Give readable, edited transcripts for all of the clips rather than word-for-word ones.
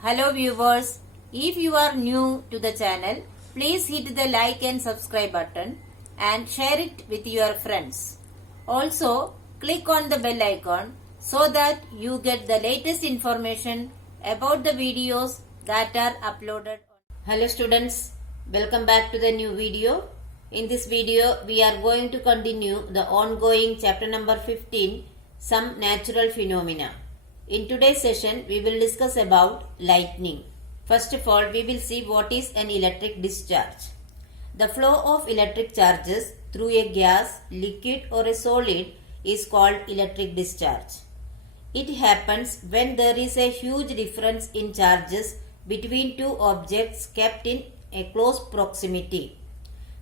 Hello viewers, if you are new to the channel, please hit the like and subscribe button and share it with your friends. Also, click on the bell icon so that you get the latest information about the videos that are uploaded. Hello students, welcome back to the new video. In this video, we are going to continue the ongoing chapter number 15, Some Natural Phenomena. In today's session, we will discuss about lightning. First of all, we will see what is an electric discharge. The flow of electric charges through a gas, liquid or a solid is called electric discharge. It happens when there is a huge difference in charges between two objects kept in a close proximity.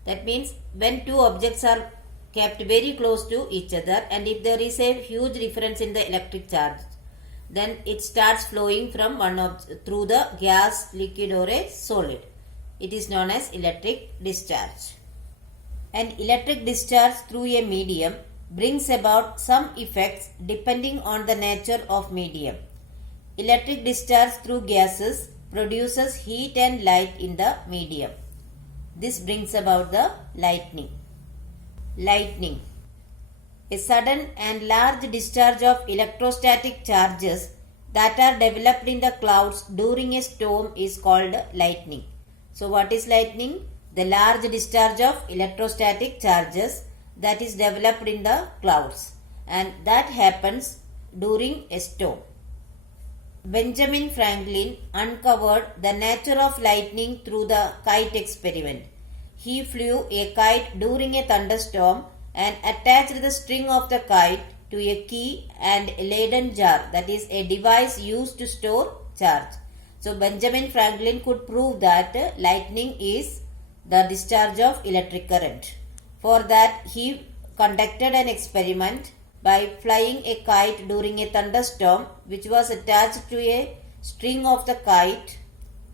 That means when two objects are kept very close to each other, and if there is a huge difference in the electric charge, then it starts flowing from one through the gas, liquid or a solid. It is known as electric discharge. An electric discharge through a medium brings about some effects depending on the nature of medium. Electric discharge through gases produces heat and light in the medium. This brings about the lightning. Lightning. A sudden and large discharge of electrostatic charges that are developed in the clouds during a storm is called lightning. So what is lightning? The large discharge of electrostatic charges that is developed in the clouds, and that happens during a storm. Benjamin Franklin uncovered the nature of lightning through the kite experiment. He flew a kite during a thunderstorm and attached the string of the kite to a key and a Leyden jar, that is a device used to store charge. So Benjamin Franklin could prove that lightning is the discharge of electric current. For that, he conducted an experiment by flying a kite during a thunderstorm, which was attached to a string of the kite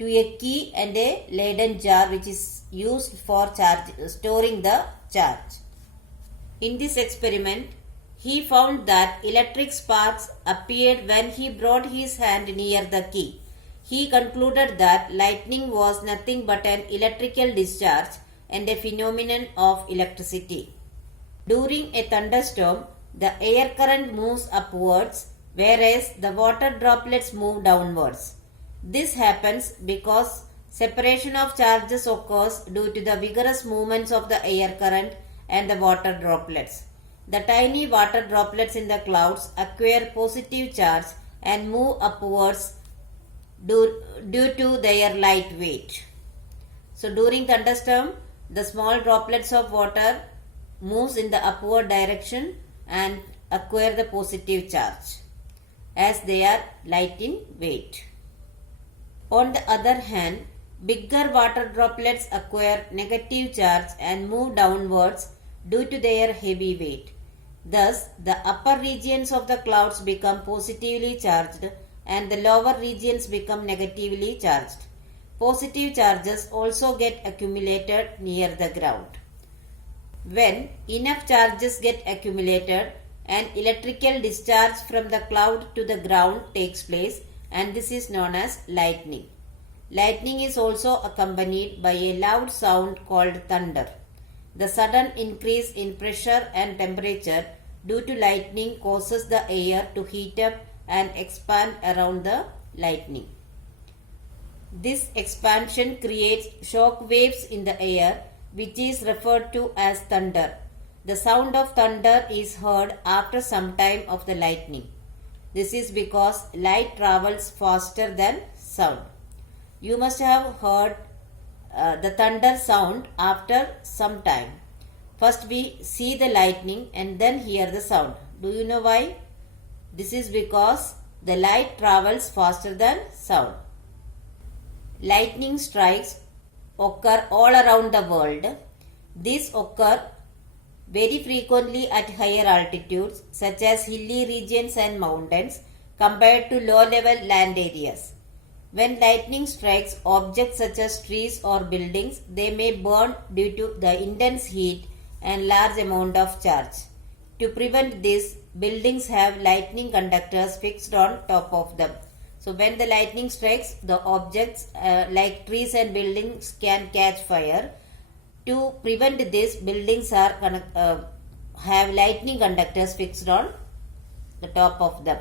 to a key and a Leyden jar, which is used for storing the charge. In this experiment, he found that electric sparks appeared when he brought his hand near the key. He concluded that lightning was nothing but an electrical discharge and a phenomenon of electricity. During a thunderstorm, the air current moves upwards, whereas the water droplets move downwards. This happens because separation of charges occurs due to the vigorous movements of the air current and the water droplets. The tiny water droplets in the clouds acquire positive charge and move upwards due to their light weight. So during thunderstorm, the small droplets of water moves in the upward direction and acquire the positive charge as they are light in weight. On the other hand, bigger water droplets acquire negative charge and move downwards due to their heavy weight. Thus, the upper regions of the clouds become positively charged and the lower regions become negatively charged. Positive charges also get accumulated near the ground. When enough charges get accumulated, an electrical discharge from the cloud to the ground takes place, and this is known as lightning. Lightning is also accompanied by a loud sound called thunder. The sudden increase in pressure and temperature due to lightning causes the air to heat up and expand around the lightning. This expansion creates shock waves in the air, which is referred to as thunder. The sound of thunder is heard after some time of the lightning. This is because light travels faster than sound. You must have heard the thunder sound after some time. First we see the lightning and then hear the sound. Do you know why? This is because the light travels faster than sound. Lightning strikes occur all around the world. These occur very frequently at higher altitudes such as hilly regions and mountains compared to low-level land areas. When lightning strikes objects such as trees or buildings, they may burn due to the intense heat and large amount of charge. To prevent this, buildings have lightning conductors fixed on top of them. So when the lightning strikes, the objects like trees and buildings can catch fire. To prevent this, buildings are have lightning conductors fixed on the top of them.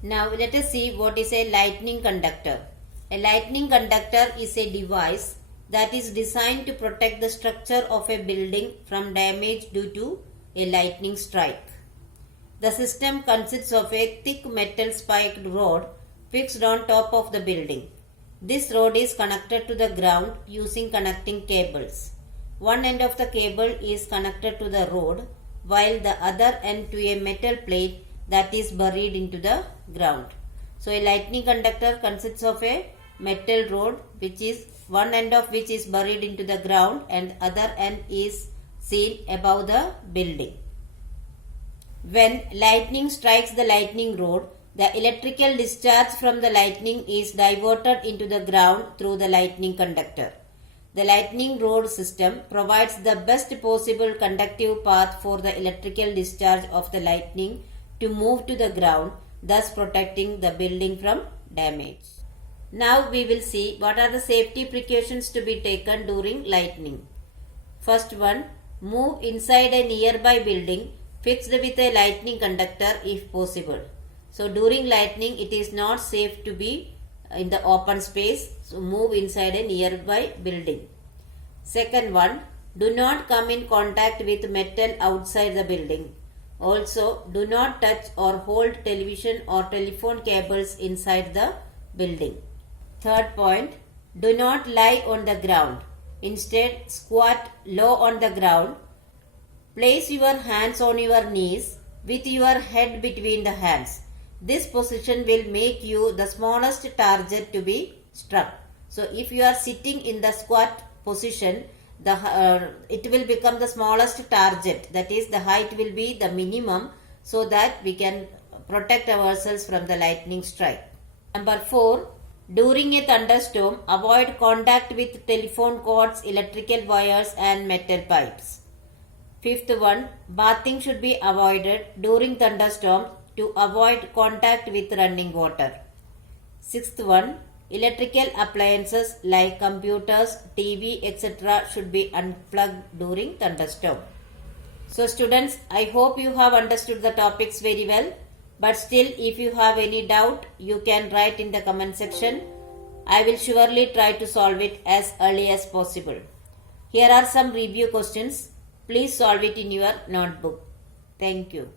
Now let us see what is a lightning conductor. A lightning conductor is a device that is designed to protect the structure of a building from damage due to a lightning strike. The system consists of a thick metal spiked rod fixed on top of the building. This rod is connected to the ground using connecting cables. One end of the cable is connected to the rod, while the other end to a metal plate that is buried into the ground. So a lightning conductor consists of a metal rod, which is one end of which is buried into the ground and other end is seen above the building. When lightning strikes the lightning rod, the electrical discharge from the lightning is diverted into the ground through the lightning conductor. The lightning rod system provides the best possible conductive path for the electrical discharge of the lightning to move to the ground, thus protecting the building from damage. Now we will see what are the safety precautions to be taken during lightning. First one, move inside a nearby building fixed with a lightning conductor if possible. So during lightning it is not safe to be in the open space, so move inside a nearby building. Second one, do not come in contact with metal outside the building. Also, do not touch or hold television or telephone cables inside the building. Third point, do not lie on the ground. Instead, squat low on the ground. Place your hands on your knees with your head between the hands. This position will make you the smallest target to be struck. So if you are sitting in the squat position, it will become the smallest target. That is, the height will be the minimum so that we can protect ourselves from the lightning strike. Number 4. During a thunderstorm, avoid contact with telephone cords, electrical wires and metal pipes. Fifth one, bathing should be avoided during thunderstorms to avoid contact with running water. Sixth one, electrical appliances like computers, TV, etc. should be unplugged during thunderstorm. So students, I hope you have understood the topics very well. But still, if you have any doubt, you can write in the comment section. I will surely try to solve it as early as possible. Here are some review questions. Please solve it in your notebook. Thank you.